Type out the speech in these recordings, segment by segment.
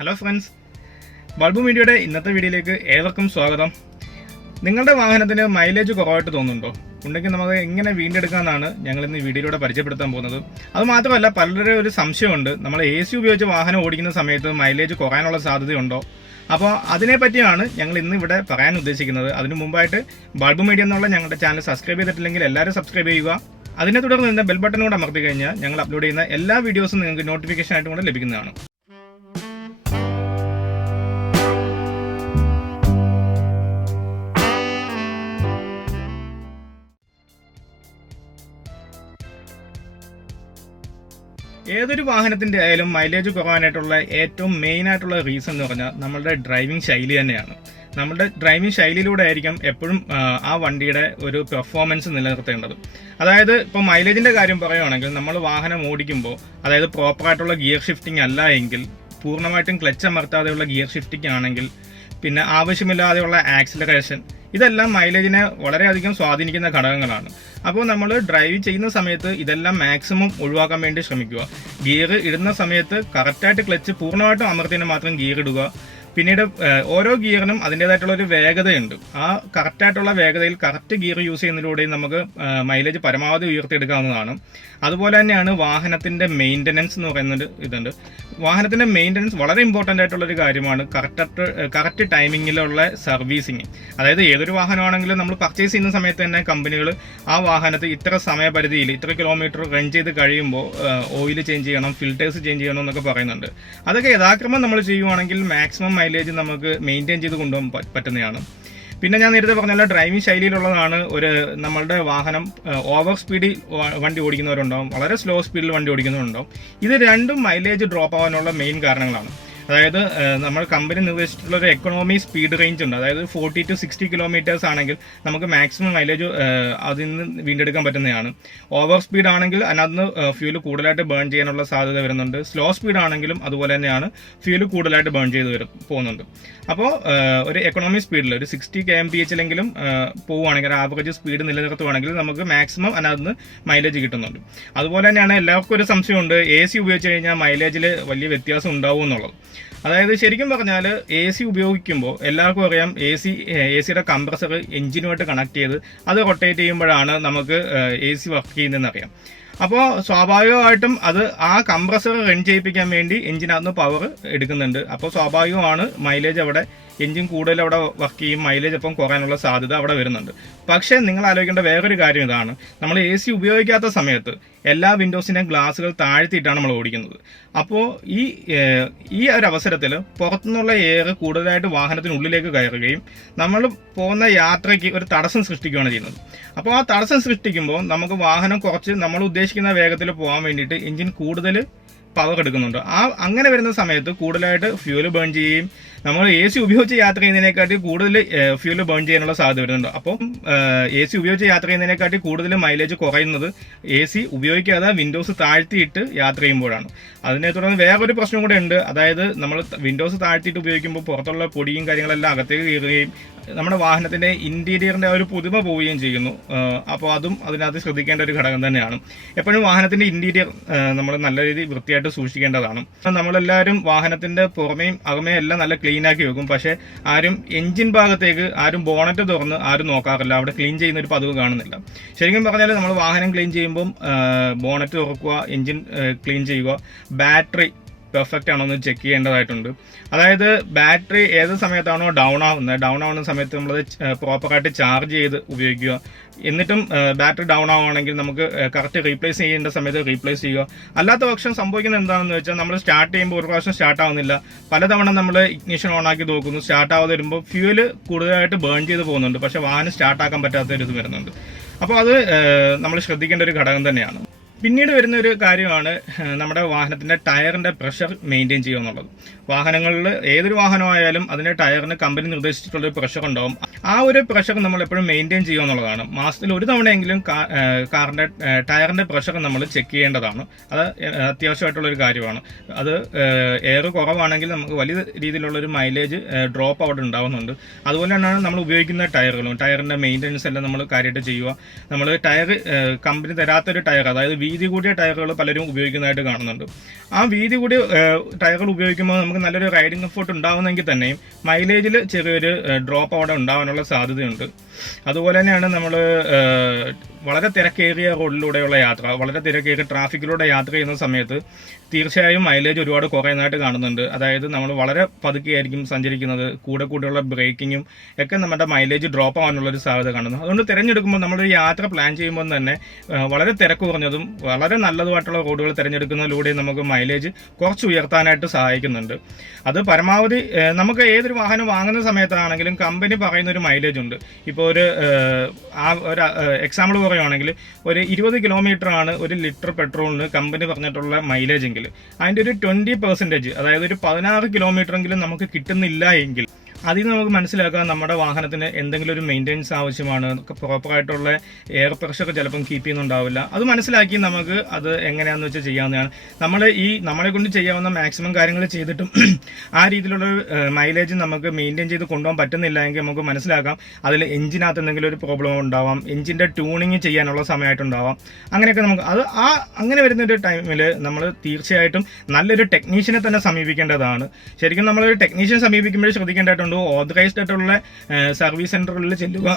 Hello friends, bulb മീഡിയയുടെ ഇന്നത്തെ വീഡിയോയിലേക്ക് ഏവർക്കും സ്വാഗതം. നിങ്ങളുടെ വാഹനത്തിന് മൈലേജ് കുറവായിട്ട് തോന്നുന്നുണ്ടോ? ഉണ്ടെങ്കിൽ നമുക്ക് എങ്ങനെ വീണ്ടെടുക്കാമെന്നാണ് ഞങ്ങൾ ഇന്ന് വീഡിയോയിലൂടെ പരിചയപ്പെടുത്താൻ പോകുന്നത്. അത് മാത്രമല്ല, പലരുടെ ഒരു സംശയമുണ്ട്, നമ്മൾ AC ഉപയോഗിച്ച് വാഹനം ഓടിക്കുന്ന സമയത്ത് മൈലേജ് കുറയാനുള്ള സാധ്യതയുണ്ടോ? അപ്പോൾ അതിനെപ്പറ്റിയാണ് ഞങ്ങൾ ഇന്ന് ഇവിടെ പറയാൻ ഉദ്ദേശിക്കുന്നത്. അതിനു മുമ്പായിട്ട് ബൾബ് മീഡിയ എന്നുള്ള ഞങ്ങളുടെ ചാനൽ സബ്സ്ക്രൈബ് ചെയ്തിട്ടില്ലെങ്കിൽ എല്ലാവരും സബ്സ്ക്രൈബ് ചെയ്യുക. അതിനെ തുടർന്ന് തന്നെ ബെൽ ബട്ടൺ കൂടെ അമർത്തി കഴിഞ്ഞാൽ ഞങ്ങൾ അപ്ലോഡ് ചെയ്യുന്ന എല്ലാ വീഡിയോസും നിങ്ങൾക്ക് നോട്ടിഫിക്കേഷൻ ആയിട്ട് കൂടെ ലഭിക്കുന്നതാണ്. ഏതൊരു വാഹനത്തിന്റെ ആയാലും മൈലേജ് കുറവാനായിട്ടുള്ള ഏറ്റവും മെയിൻ ആയിട്ടുള്ള റീസൺ എന്ന് പറഞ്ഞാൽ നമ്മളുടെ ഡ്രൈവിംഗ് ശൈലി തന്നെയാണ്. നമ്മുടെ ഡ്രൈവിംഗ് ശൈലിയിലൂടെ ആയിരിക്കും എപ്പോഴും ആ വണ്ടിയുടെ ഒരു പെർഫോമൻസ് നിലനിർത്തേണ്ടത്. അതായത് ഇപ്പോൾ മൈലേജിന്റെ കാര്യം പറയുകയാണെങ്കിൽ, നമ്മൾ വാഹനം ഓടിക്കുമ്പോൾ അതായത് പ്രോപ്പറായിട്ടുള്ള ഗിയർ ഷിഫ്റ്റിംഗ് അല്ല എങ്കിൽ, പൂർണ്ണമായിട്ടും ക്ലച്ച് അമർത്താതെയുള്ള ഗിയർ ഷിഫ്റ്റിംഗ് ആണെങ്കിൽ, പിന്നെ ആവശ്യമില്ലാതെയുള്ള ആക്സിലറേഷൻ, ഇതെല്ലാം മൈലേജിനെ വളരെയധികം സ്വാധീനിക്കുന്ന ഘടകങ്ങളാണ്. അപ്പോൾ നമ്മൾ ഡ്രൈവ് ചെയ്യുന്ന സമയത്ത് ഇതെല്ലാം മാക്സിമം ഒഴിവാക്കാൻ വേണ്ടി ശ്രമിക്കുക. ഗിയർ ഇടുന്ന സമയത്ത് കറക്റ്റായിട്ട് ക്ലച്ച് പൂർണ്ണമായിട്ടും അമർത്തിനെ മാത്രം ഗിയർ ഇടുക. പിന്നീട് ഓരോ ഗിയറിനും അതിൻ്റെതായിട്ടുള്ള ഒരു വേഗതയുണ്ട്. ആ കറക്റ്റായിട്ടുള്ള വേഗതയിൽ കറക്റ്റ് ഗിയർ യൂസ് ചെയ്യുന്നതിലൂടെയും നമുക്ക് മൈലേജ് പരമാവധി ഉയർത്തിയെടുക്കാവുന്നതാണ്. അതുപോലെ തന്നെയാണ് വാഹനത്തിന്റെ മെയിൻ്റനൻസ് എന്ന് പറയുന്നത് ഇതുണ്ട്. വാഹനത്തിന്റെ മെയിൻ്റനൻസ് വളരെ ഇമ്പോർട്ടൻ്റ് ആയിട്ടുള്ള ഒരു കാര്യമാണ്. കറക്റ്റ് ടൈമിങ്ങിലുള്ള സർവീസിങ്. അതായത് ഏതൊരു വാഹനമാണെങ്കിലും നമ്മൾ പർച്ചേസ് ചെയ്യുന്ന സമയത്ത് തന്നെ കമ്പനികൾ ആ വാഹനത്തിൽ ഇത്ര സമയപരിധിയിൽ ഇത്ര കിലോമീറ്റർ റൺ ചെയ്ത് കഴിയുമ്പോൾ ഓയിൽ ചേഞ്ച് ചെയ്യണം, ഫിൽറ്റേഴ്സ് ചേഞ്ച് ചെയ്യണം എന്നൊക്കെ പറയുന്നുണ്ട്. അതൊക്കെ യഥാക്രമം നമ്മൾ ചെയ്യുവാണെങ്കിൽ മാക്സിമം മൈലേജ് നമുക്ക് മെയിൻറ്റെയിൻ ചെയ്ത് കൊണ്ടുപോകാൻ പറ്റുന്നതാണ്. പിന്നെ ഞാൻ നേരത്തെ പറഞ്ഞ ഡ്രൈവിംഗ് ശൈലിയിലുള്ളതാണ് നമ്മളുടെ വാഹനം ഓവർ സ്പീഡിൽ വണ്ടി ഓടിക്കുന്നവരുണ്ടാവും, വളരെ സ്ലോ സ്പീഡിൽ വണ്ടി ഓടിക്കുന്നവരുണ്ടാവും. ഇത് രണ്ടും മൈലേജ് ഡ്രോപ്പ് ആവാനുള്ള മെയിൻ കാരണങ്ങളാണ്. അതായത് നമ്മൾ കമ്പനി നിർദ്ദേശിച്ചിട്ടുള്ള ഒരു എക്കണോമി സ്പീഡ് റേഞ്ച് ഉണ്ട്. അതായത് 40 to 60 കിലോമീറ്റേഴ്സ് ആണെങ്കിൽ നമുക്ക് മാക്സിമം മൈലേജ് അതിൽ നിന്ന് വീണ്ടെടുക്കാൻ പറ്റുന്നതാണ്. ഓവർ സ്പീഡ് ആണെങ്കിൽ അതിനകത്ത് ഫ്യൂൽ കൂടുതലായിട്ട് ബേൺ ചെയ്യാനുള്ള സാധ്യത വരുന്നുണ്ട്. സ്ലോ സ്പീഡ് ആണെങ്കിലും അതുപോലെ തന്നെയാണ്, ഫ്യൂൽ കൂടുതലായിട്ട് ബേൺ ചെയ്ത് പോകുന്നുണ്ട്. അപ്പോൾ ഒരു എക്കണോമി സ്പീഡിൽ ഒരു 60 kmph പോവുകയാണെങ്കിൽ, ആവറേജ് സ്പീഡ് നിലനിർത്തുവാണെങ്കിൽ നമുക്ക് മാക്സിമം അതിനകത്ത് മൈലേജ് കിട്ടുന്നുണ്ട്. അതുപോലെ തന്നെയാണ് എല്ലാവർക്കും ഒരു സംശയമുണ്ട്, AC ഉപയോഗിച്ച് കഴിഞ്ഞാൽ മൈലേജിൽ വലിയ വ്യത്യാസം ഉണ്ടാവും എന്നുള്ളത്. അതായത് ശരിക്കും പറഞ്ഞാൽ AC ഉപയോഗിക്കുമ്പോൾ എല്ലാവർക്കും അറിയാം, ACയുടെ കംപ്രസർ എഞ്ചിനുമായിട്ട് കണക്ട് ചെയ്ത് അത് റൊട്ടേറ്റ് ചെയ്യുമ്പോഴാണ് നമുക്ക് AC വർക്ക് ചെയ്യുന്നതെന്ന് അറിയാം. അപ്പോൾ സ്വാഭാവികമായിട്ടും അത് ആ കംപ്രസർ റൺ ചെയ്യിപ്പിക്കാൻ വേണ്ടി എഞ്ചിനകത്ത് പവർ എടുക്കുന്നുണ്ട്. അപ്പോൾ സ്വാഭാവികമാണ് മൈലേജ് അവിടെ എഞ്ചിൻ കൂടുതൽ അവിടെ വർക്ക് ചെയ്യും, മൈലേജ് അപ്പം കുറയാനുള്ള സാധ്യത അവിടെ വരുന്നുണ്ട്. പക്ഷേ നിങ്ങൾ ആലോചിക്കേണ്ട വേറൊരു കാര്യം ഇതാണ്, നമ്മൾ AC ഉപയോഗിക്കാത്ത സമയത്ത് എല്ലാ വിൻഡോസിൻ്റെയും ഗ്ലാസുകൾ താഴ്ത്തിയിട്ടാണ് നമ്മൾ ഓടിക്കുന്നത്. അപ്പോൾ ഈ ഒരു അവസരത്തിൽ പുറത്തുനിന്നുള്ള എയർ കൂടുതലായിട്ട് വാഹനത്തിനുള്ളിലേക്ക് കയറുകയും നമ്മൾ പോകുന്ന യാത്രയ്ക്ക് ഒരു തടസ്സം സൃഷ്ടിക്കുകയാണ് ചെയ്യുന്നത്. അപ്പോൾ ആ തടസ്സം സൃഷ്ടിക്കുമ്പോൾ നമുക്ക് വാഹനം കുറച്ച് നമ്മൾ ഉദ്ദേശിക്കുന്ന വേഗത്തിൽ പോകാൻ വേണ്ടിയിട്ട് എഞ്ചിൻ കൂടുതൽ പവർ എടുക്കുന്നുണ്ട്. അങ്ങനെ വരുന്ന സമയത്ത് കൂടുതലായിട്ട് ഫ്യൂല് ബേൺ ചെയ്യുകയും നമ്മൾ AC ഉപയോഗിച്ച് യാത്ര ചെയ്യുന്നതിനെക്കാട്ടി കൂടുതൽ ഫ്യൂല് ബേൺ ചെയ്യാനുള്ള സാധ്യത വരുന്നുണ്ട്. അപ്പം AC ഉപയോഗിച്ച് യാത്ര ചെയ്യുന്നതിനെക്കാട്ടി കൂടുതൽ മൈലേജ് കുറയുന്നത് AC ഉപയോഗിക്കാതെ വിൻഡോസ് താഴ്ത്തിയിട്ട് യാത്ര ചെയ്യുമ്പോഴാണ്. അതിനെ തുടർന്ന് വേറൊരു പ്രശ്നം കൂടെ ഉണ്ട്. അതായത് നമ്മൾ വിൻഡോസ് താഴ്ത്തിയിട്ട് ഉപയോഗിക്കുമ്പോൾ പുറത്തുള്ള പൊടിയും കാര്യങ്ങളെല്ലാം അകത്തേക്ക് കയറുകയും നമ്മുടെ വാഹനത്തിന്റെ ഇന്റീരിയറിന്റെ ഒരു പുതുമ പോവുകയും ചെയ്യുന്നു. അപ്പോൾ അതും അതിനകത്ത് ശ്രദ്ധിക്കേണ്ട ഒരു ഘടകം തന്നെയാണ്. എപ്പോഴും വാഹനത്തിന്റെ ഇന്റീരിയർ നമ്മൾ നല്ല രീതിയിൽ വൃത്തിയായിട്ട് സൂക്ഷിക്കേണ്ടതാണ്. നമ്മളെല്ലാവരും വാഹനത്തിന്റെ പുറമേയും അകമേയും എല്ലാം നല്ല ക്ലീൻ ആക്കി വെക്കും. പക്ഷെ ആരും എഞ്ചിൻ ഭാഗത്തേക്ക് ബോണറ്റ് തുറന്ന് ആരും നോക്കാറില്ല, അവിടെ ക്ലീൻ ചെയ്യുന്ന ഒരു പതിവ് കാണുന്നില്ല. ശരിക്കും പറഞ്ഞാൽ നമ്മൾ വാഹനം ക്ലീൻ ചെയ്യുമ്പം ബോണറ്റ് തുറക്കുക, എഞ്ചിൻ ക്ലീൻ ചെയ്യുക, ബാറ്ററി പെർഫെക്റ്റ് ആണോ എന്ന് ചെക്ക് ചെയ്യേണ്ടതായിട്ടുണ്ട്. അതായത് ബാറ്ററി ഏത് സമയത്താണോ ഡൗൺ ആവുന്ന സമയത്ത് നമ്മളത് പ്രോപ്പറായിട്ട് ചാർജ് ചെയ്ത് ഉപയോഗിക്കുക. എന്നിട്ടും ബാറ്ററി ഡൗൺ ആവുകയാണെങ്കിൽ നമുക്ക് കറക്റ്റ് റീപ്ലേസ് ചെയ്യേണ്ട സമയത്ത് റീപ്ലേസ് ചെയ്യുക. അല്ലാത്ത പക്ഷം സംഭവിക്കുന്നത് എന്താണെന്ന് വെച്ചാൽ, നമ്മൾ സ്റ്റാർട്ട് ചെയ്യുമ്പോൾ ഒരു പ്രാവശ്യം സ്റ്റാർട്ട് ആവുന്നില്ല, പലതവണ നമ്മൾ ഇഗ്നിഷൻ ഓൺ ആക്കി നോക്കുന്നു, സ്റ്റാർട്ട് ആവാതെ വരുമ്പോൾ ഫ്യൂല് കൂടുതലായിട്ട് ബേൺ ചെയ്ത് പോകുന്നുണ്ട്, പക്ഷെ വാഹനം സ്റ്റാർട്ടാക്കാൻ പറ്റാത്ത ഒരു ഇത് വരുന്നുണ്ട്. അപ്പോൾ അത് നമ്മൾ ശ്രദ്ധിക്കേണ്ട ഒരു ഘടകം തന്നെയാണ്. പിന്നീട് വരുന്ന ഒരു കാര്യമാണ് നമ്മുടെ വാഹനത്തിന്റെ ടയറിന്റെ പ്രഷർ മെയിൻറ്റെയിൻ ചെയ്യുക എന്നുള്ളത്. വാഹനങ്ങളിൽ ഏതൊരു വാഹനമായാലും അതിന്റെ ടയറിന് കമ്പനി നിർദ്ദേശിച്ചിട്ടുള്ള പ്രഷർ ഉണ്ടാവും. ആ ഒരു പ്രഷർ നമ്മൾ എപ്പോഴും മെയിൻറ്റെയിൻ ചെയ്യുക എന്നുള്ളതാണ്. മാസത്തിൽ ഒരു തവണയെങ്കിലും കാറിന്റെ ടയറിന്റെ പ്രഷർ നമ്മൾ ചെക്ക് ചെയ്യേണ്ടതാണ്. അത് അത്യാവശ്യമായിട്ടുള്ള ഒരു കാര്യമാണ്. അത് എയർ കുറവാണെങ്കിൽ നമുക്ക് വലിയ രീതിയിലുള്ള ഒരു മൈലേജ് ഡ്രോപ്പ് അവിടെ ഉണ്ടാവുന്നുണ്ട്. അതുപോലെ തന്നെയാണ് നമ്മൾ ഉപയോഗിക്കുന്ന ടയറുകളും, ടയറിന്റെ മെയിൻ്റെനൻസ് എല്ലാം നമ്മൾ കാര്യമായിട്ട് ചെയ്യുക. നമ്മൾ ടയർ കമ്പനി തരാത്തൊരു ടയർ, അതായത് വീതി കൂടിയ ടയറുകൾ പലരും ഉപയോഗിക്കുന്നതായിട്ട് കാണുന്നുണ്ട്. ആ വീതി കൂടിയ ടയറുകൾ ഉപയോഗിക്കുമ്പോൾ നമുക്ക് നല്ലൊരു റൈഡിംഗ് കംഫോർട്ട് ഉണ്ടാവുന്നെങ്കിൽ തന്നെയും മൈലേജിൽ ചെറിയൊരു ഡ്രോപ്പ് അവിടെ ഉണ്ടാവാനുള്ള സാധ്യതയുണ്ട്. അതുപോലെ തന്നെയാണ് നമ്മൾ വളരെ തിരക്കേറിയ റോഡിലൂടെയുള്ള യാത്ര, വളരെ തിരക്കേറിയ ട്രാഫിക്കിലൂടെ യാത്ര ചെയ്യുന്ന സമയത്ത് തീർച്ചയായും മൈലേജ് ഒരുപാട് കുറയുന്നതായിട്ട് കാണുന്നുണ്ട്. അതായത് നമ്മൾ വളരെ പതുക്കെയായിരിക്കും സഞ്ചരിക്കുന്നത്, കൂടെയുള്ള ബ്രേക്കിങ്ങും ഒക്കെ നമ്മുടെ മൈലേജ് ഡ്രോപ്പ് ആവാനുള്ളൊരു സാധ്യത കാണുന്നു. അതുകൊണ്ട് തിരഞ്ഞെടുക്കുമ്പോൾ നമ്മളൊരു യാത്ര പ്ലാൻ ചെയ്യുമ്പോൾ തന്നെ വളരെ തിരക്ക് കുറഞ്ഞതും വളരെ നല്ലതുമായിട്ടുള്ള റോഡുകൾ തിരഞ്ഞെടുക്കുന്നതിലൂടെ നമുക്ക് മൈലേജ് കുറച്ച് ഉയർത്താനായിട്ട് സഹായിക്കുന്നുണ്ട്. അത് പരമാവധി നമുക്ക് ഏതൊരു വാഹനം വാങ്ങുന്ന സമയത്താണെങ്കിലും കമ്പനി പറയുന്ന ഒരു മൈലേജ് ഉണ്ട്. ഇപ്പോൾ ഒരു എക്സാമ്പിൾ പറയുകയാണെങ്കിൽ ഒരു 20 കിലോമീറ്റർ ആണ് ഒരു ലിറ്റർ പെട്രോളിന് കമ്പനി പറഞ്ഞിട്ടുള്ള മൈലേജ് എങ്കിൽ അതിൻ്റെ ഒരു 20%, അതായത് ഒരു 16 കിലോമീറ്ററെങ്കിലും നമുക്ക് കിട്ടുന്നില്ല എങ്കിൽ അതിൽ നിന്ന് നമുക്ക് മനസ്സിലാക്കാം നമ്മുടെ വാഹനത്തിന് എന്തെങ്കിലും ഒരു മെയിൻ്റെനൻസ് ആവശ്യമാണ്, പ്രോപ്പറായിട്ടുള്ള എയർ പ്രഷർ ചിലപ്പം കീപ്പ് ചെയ്യുന്നുണ്ടാവില്ല. അത് മനസ്സിലാക്കി നമുക്ക് അത് എങ്ങനെയാണെന്ന് വെച്ചാൽ ചെയ്യാവുന്നതാണ്. നമ്മളെ കൊണ്ട് ചെയ്യാവുന്ന മാക്സിമം കാര്യങ്ങൾ ചെയ്തിട്ടും ആ രീതിയിലുള്ള മൈലേജ് നമുക്ക് മെയിൻറ്റെയിൻ ചെയ്ത് കൊണ്ടുപോകാൻ പറ്റുന്നില്ല എങ്കിൽ നമുക്ക് മനസ്സിലാക്കാം അതിൽ എഞ്ചിനകത്ത് എന്തെങ്കിലും ഒരു പ്രോബ്ലം ഉണ്ടാവാം, എഞ്ചിൻ്റെ ട്യൂണിങ് ചെയ്യാനുള്ള സമയമായിട്ടുണ്ടാവാം. അങ്ങനെയൊക്കെ നമുക്ക് അങ്ങനെ വരുന്നൊരു ടൈമിൽ നമ്മൾ തീർച്ചയായിട്ടും നല്ലൊരു ടെക്നീഷ്യനെ തന്നെ സമീപിക്കേണ്ടതാണ്. ശരിക്കും നമ്മളൊരു ടെക്നീഷ്യൻ സമീപിക്കുമ്പോൾ ശ്രദ്ധിക്കേണ്ടതായിട്ടുണ്ട് ഓതറൈസ്ഡ് ആയിട്ടുള്ള സർവീസ് സെന്ററുകളിൽ ചെല്ലുക.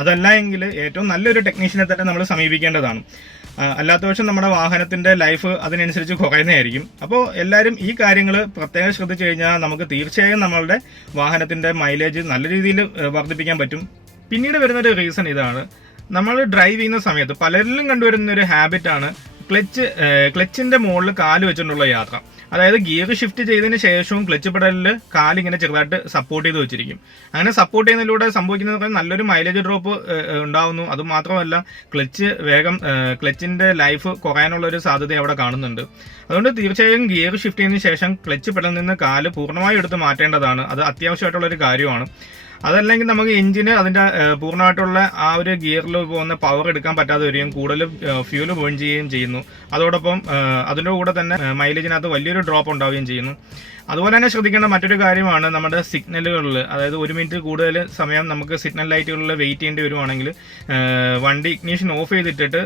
അതല്ല എങ്കിൽ ഏറ്റവും നല്ലൊരു ടെക്നീഷ്യനെ തന്നെ നമ്മൾ സമീപിക്കേണ്ടതാണ്. അല്ലാത്ത പക്ഷം നമ്മുടെ വാഹനത്തിന്റെ ലൈഫ് അതിനനുസരിച്ച് കുറയുന്നതായിരിക്കും. അപ്പോൾ എല്ലാവരും ഈ കാര്യങ്ങൾ പ്രത്യേകം ശ്രദ്ധിച്ചു കഴിഞ്ഞാൽ നമുക്ക് തീർച്ചയായും നമ്മളുടെ വാഹനത്തിന്റെ മൈലേജ് നല്ല രീതിയിൽ വർദ്ധിപ്പിക്കാൻ പറ്റും. പിന്നീട് വരുന്നൊരു റീസൺ ഇതാണ്, നമ്മൾ ഡ്രൈവ് ചെയ്യുന്ന സമയത്ത് പലരിലും കണ്ടുവരുന്ന ഒരു ഹാബിറ്റാണ് ക്ലച്ചിന്റെ മുകളിൽ കാല് വെച്ചിട്ടുള്ള യാത്ര. അതായത് ഗിയർ ഷിഫ്റ്റ് ചെയ്തതിന് ശേഷവും ക്ലച്ച് പെഡലിൽ കാലിങ്ങനെ ചെറുതായിട്ട് സപ്പോർട്ട് ചെയ്ത് വെച്ചിരിക്കും. അങ്ങനെ സപ്പോർട്ട് ചെയ്യുന്നതിലൂടെ സംഭവിക്കുന്നത് നല്ലൊരു മൈലേജ് ഡ്രോപ്പ് ഉണ്ടാവുന്നു. അതുമാത്രമല്ല ക്ലച്ചിന്റെ ലൈഫ് കുറയാനുള്ള ഒരു സാധ്യത അവിടെ കാണുന്നുണ്ട്. അതുകൊണ്ട് തീർച്ചയായും ഗിയർ ഷിഫ്റ്റ് ചെയ്തതിന് ശേഷം ക്ലച്ച് പെഡലിൽ നിന്ന് കാല് പൂർണ്ണമായും എടുത്ത് മാറ്റേണ്ടതാണ്. അത് അത്യാവശ്യമായിട്ടുള്ള ഒരു കാര്യമാണ്. അതല്ലെങ്കിൽ നമുക്ക് എഞ്ചിന് അതിന്റെ പൂർണ്ണമായിട്ടുള്ള ആ ഒരു ഗിയറിൽ പോകുന്ന പവർ എടുക്കാൻ പറ്റാതെ വരികയും കൂടുതൽ ഫ്യൂല് ബേൺ ചെയ്യുകയും ചെയ്യുന്നു. അതോടൊപ്പം അതിൻ്റെ കൂടെ തന്നെ മൈലേജിനകത്ത് വലിയൊരു ഡ്രോപ്പ് ഉണ്ടാവുകയും ചെയ്യുന്നു. അതുപോലെ തന്നെ ശ്രദ്ധിക്കേണ്ട മറ്റൊരു കാര്യമാണ് നമ്മുടെ സിഗ്നലുകളിൽ, അതായത് 1 മിനിറ്റ് കൂടുതൽ സമയം നമുക്ക് സിഗ്നൽ ലൈറ്റുകളിൽ വെയിറ്റ് ചെയ്യേണ്ടി വരുവാണെങ്കിൽ വണ്ടി ഇഗ്നീഷൻ ഓഫ് ചെയ്തിട്ടിട്ട്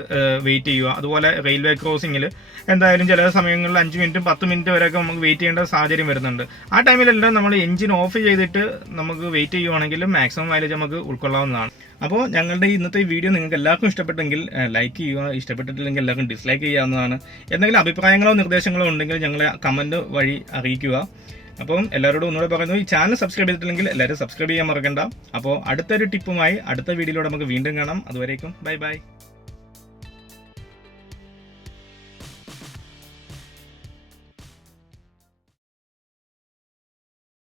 വെയിറ്റ് ചെയ്യുക. അതുപോലെ റെയിൽവേ ക്രോസിങ്ങിൽ എന്തായാലും ചില സമയങ്ങളിൽ 5 മിനിറ്റും 10 മിനിറ്റ് വരെയൊക്കെ നമുക്ക് വെയിറ്റ് ചെയ്യേണ്ട സാഹചര്യം വരുന്നുണ്ട്. ആ ടൈമിലെല്ലാം നമ്മൾ എഞ്ചിൻ ഓഫ് ചെയ്തിട്ട് നമുക്ക് വെയിറ്റ് ചെയ്യുവാണെങ്കിൽ മാക്സിമം മൈലേജ് നമുക്ക് ഉൾക്കൊള്ളാവുന്നതാണ്. അപ്പോൾ ഞങ്ങളുടെ ഇന്നത്തെ വീഡിയോ നിങ്ങൾക്ക് എല്ലാവർക്കും ഇഷ്ടപ്പെട്ടെങ്കിൽ ലൈക്ക് ചെയ്യുക, ഇഷ്ടപ്പെട്ടിട്ടില്ലെങ്കിൽ എല്ലാവർക്കും ഡിസ്ലൈക്ക് ചെയ്യാവുന്നതാണ്. എന്തെങ്കിലും അഭിപ്രായങ്ങളോ നിർദ്ദേശങ്ങളോ ഉണ്ടെങ്കിൽ ഞങ്ങളെ കമൻറ്റ് വഴി അറിയിക്കുക. അപ്പം എല്ലാവരോടും ഒന്നുകൂടെ പറയുന്നു, ഈ ചാനൽ സബ്സ്ക്രൈബ് ചെയ്തിട്ടില്ലെങ്കിൽ എല്ലാവരും സബ്സ്ക്രൈബ് ചെയ്യാൻ മറക്കണ്ട. അപ്പോൾ അടുത്തൊരു ടിപ്പുമായി അടുത്ത വീഡിയോയിലൂടെ നമുക്ക് വീണ്ടും കാണാം. അതുവരേക്കും ബൈ ബൈ.